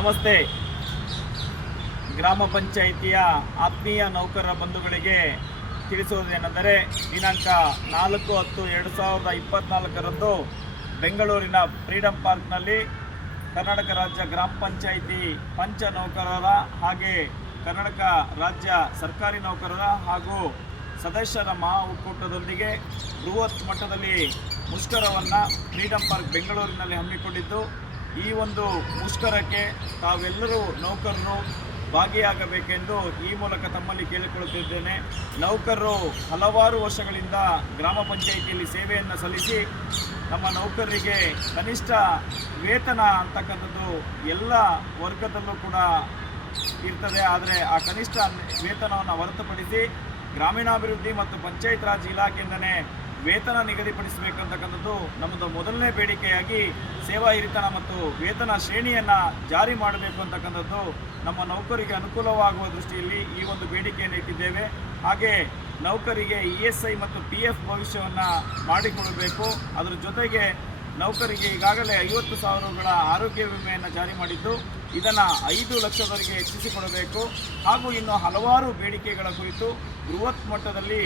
ನಮಸ್ತೆ. ಗ್ರಾಮ ಪಂಚಾಯಿತಿಯ ಆತ್ಮೀಯ ನೌಕರರ ಬಂಧುಗಳಿಗೆ ತಿಳಿಸುವುದೇನೆಂದರೆ, ದಿನಾಂಕ ನಾಲ್ಕು ಹತ್ತು ಎರಡು ಸಾವಿರದ ಇಪ್ಪತ್ತ್ನಾಲ್ಕರಂದು ಬೆಂಗಳೂರಿನ ಫ್ರೀಡಂ ಪಾರ್ಕ್ನಲ್ಲಿ ಕರ್ನಾಟಕ ರಾಜ್ಯ ಗ್ರಾಮ ಪಂಚಾಯಿತಿ ಪಂಚ ನೌಕರರ ಹಾಗೆ ಕರ್ನಾಟಕ ರಾಜ್ಯ ಸರ್ಕಾರಿ ನೌಕರರ ಹಾಗೂ ಸದಸ್ಯರ ಮಹಾ ಒಕ್ಕೂಟದೊಂದಿಗೆ ಬೃಹತ್ ಮಟ್ಟದಲ್ಲಿ ಮುಷ್ಕರವನ್ನು ಫ್ರೀಡಂ ಪಾರ್ಕ್ ಬೆಂಗಳೂರಿನಲ್ಲಿ ಹಮ್ಮಿಕೊಂಡಿದ್ದು ಈ ಒಂದು ಮುಷ್ಕರಕ್ಕೆ ತಾವೆಲ್ಲರೂ ನೌಕರರು ಭಾಗಿಯಾಗಬೇಕೆಂದು ಈ ಮೂಲಕ ತಮ್ಮಲ್ಲಿ ಕೇಳಿಕೊಳ್ಳುತ್ತಿದ್ದೇನೆ. ನೌಕರರು ಹಲವಾರು ವರ್ಷಗಳಿಂದ ಗ್ರಾಮ ಪಂಚಾಯಿತಿಯಲ್ಲಿ ಸೇವೆಯನ್ನು ಸಲ್ಲಿಸಿ ನಮ್ಮ ನೌಕರರಿಗೆ ಕನಿಷ್ಠ ವೇತನ ಅಂತಕ್ಕಂಥದ್ದು ಎಲ್ಲ ವರ್ಗದಲ್ಲೂ ಕೂಡ ಇರ್ತದೆ. ಆದರೆ ಆ ಕನಿಷ್ಠ ವೇತನವನ್ನು ಹೊರತುಪಡಿಸಿ ಗ್ರಾಮೀಣಾಭಿವೃದ್ಧಿ ಮತ್ತು ಪಂಚಾಯತ್ ರಾಜ್ ಇಲಾಖೆಯಿಂದನೇ ವೇತನ ನಿಗದಿಪಡಿಸಬೇಕಂತಕ್ಕಂಥದ್ದು ನಮ್ಮದು ಮೊದಲನೇ ಬೇಡಿಕೆಯಾಗಿ ಸೇವಾ ಹಿರಿತನ ಮತ್ತು ವೇತನ ಶ್ರೇಣಿಯನ್ನು ಜಾರಿ ಮಾಡಬೇಕು ಅಂತಕ್ಕಂಥದ್ದು ನಮ್ಮ ನೌಕರಿಗೆ ಅನುಕೂಲವಾಗುವ ದೃಷ್ಟಿಯಲ್ಲಿ ಈ ಒಂದು ಬೇಡಿಕೆಯನ್ನು ಇಟ್ಟಿದ್ದೇವೆ. ಹಾಗೆ ನೌಕರಿಗೆ ಇ ಎಸ್ ಐ ಮತ್ತು ಪಿ ಎಫ್ ಭವಿಷ್ಯವನ್ನು ಮಾಡಿಕೊಡಬೇಕು. ಅದರ ಜೊತೆಗೆ ನೌಕರಿಗೆ ಈಗಾಗಲೇ ಐವತ್ತು ಸಾವಿರಗಳ ಆರೋಗ್ಯ ವಿಮೆಯನ್ನು ಜಾರಿ ಮಾಡಿದ್ದು, ಇದನ್ನು ಐದು ಲಕ್ಷದವರೆಗೆ ಹೆಚ್ಚಿಸಿಕೊಡಬೇಕು. ಹಾಗೂ ಇನ್ನು ಹಲವಾರು ಬೇಡಿಕೆಗಳ ಕುರಿತು ಬೃಹತ್ ಮಟ್ಟದಲ್ಲಿ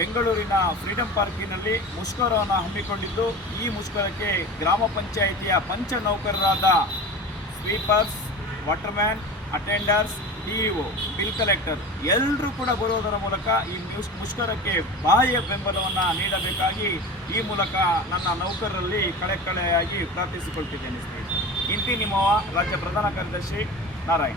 ಬೆಂಗಳೂರಿನ ಫ್ರೀಡಂ ಪಾರ್ಕಿನಲ್ಲಿ ಮುಷ್ಕರವನ್ನು ಹಮ್ಮಿಕೊಂಡಿದ್ದು, ಈ ಮುಷ್ಕರಕ್ಕೆ ಗ್ರಾಮ ಪಂಚಾಯಿತಿಯ ಪಂಚ ನೌಕರರಾದ sweepers, waterman, attenders, D E O, bill collector ಎಲ್ಲರೂ ಕೂಡ ಬರುವುದರ ಮೂಲಕ ಈ ಮುಷ್ಕರಕ್ಕೆ ಬಾಹ್ಯ ಬೆಂಬಲವನ್ನು ನೀಡಬೇಕಾಗಿ ಈ ಮೂಲಕ ನನ್ನ ನೌಕರರಲ್ಲಿ ಕಳೆ ಕಳೆಯಾಗಿ ಪ್ರಾರ್ಥಿಸಿಕೊಳ್ತಿದ್ದೇನೆ ಸ್ನೇಹಿತರೆ. ಇಂತಿ ನಿಮ್ಮವ ರಾಜ್ಯ ಪ್ರಧಾನ ಕಾರ್ಯದರ್ಶಿ ನಾರಾಯಣ್.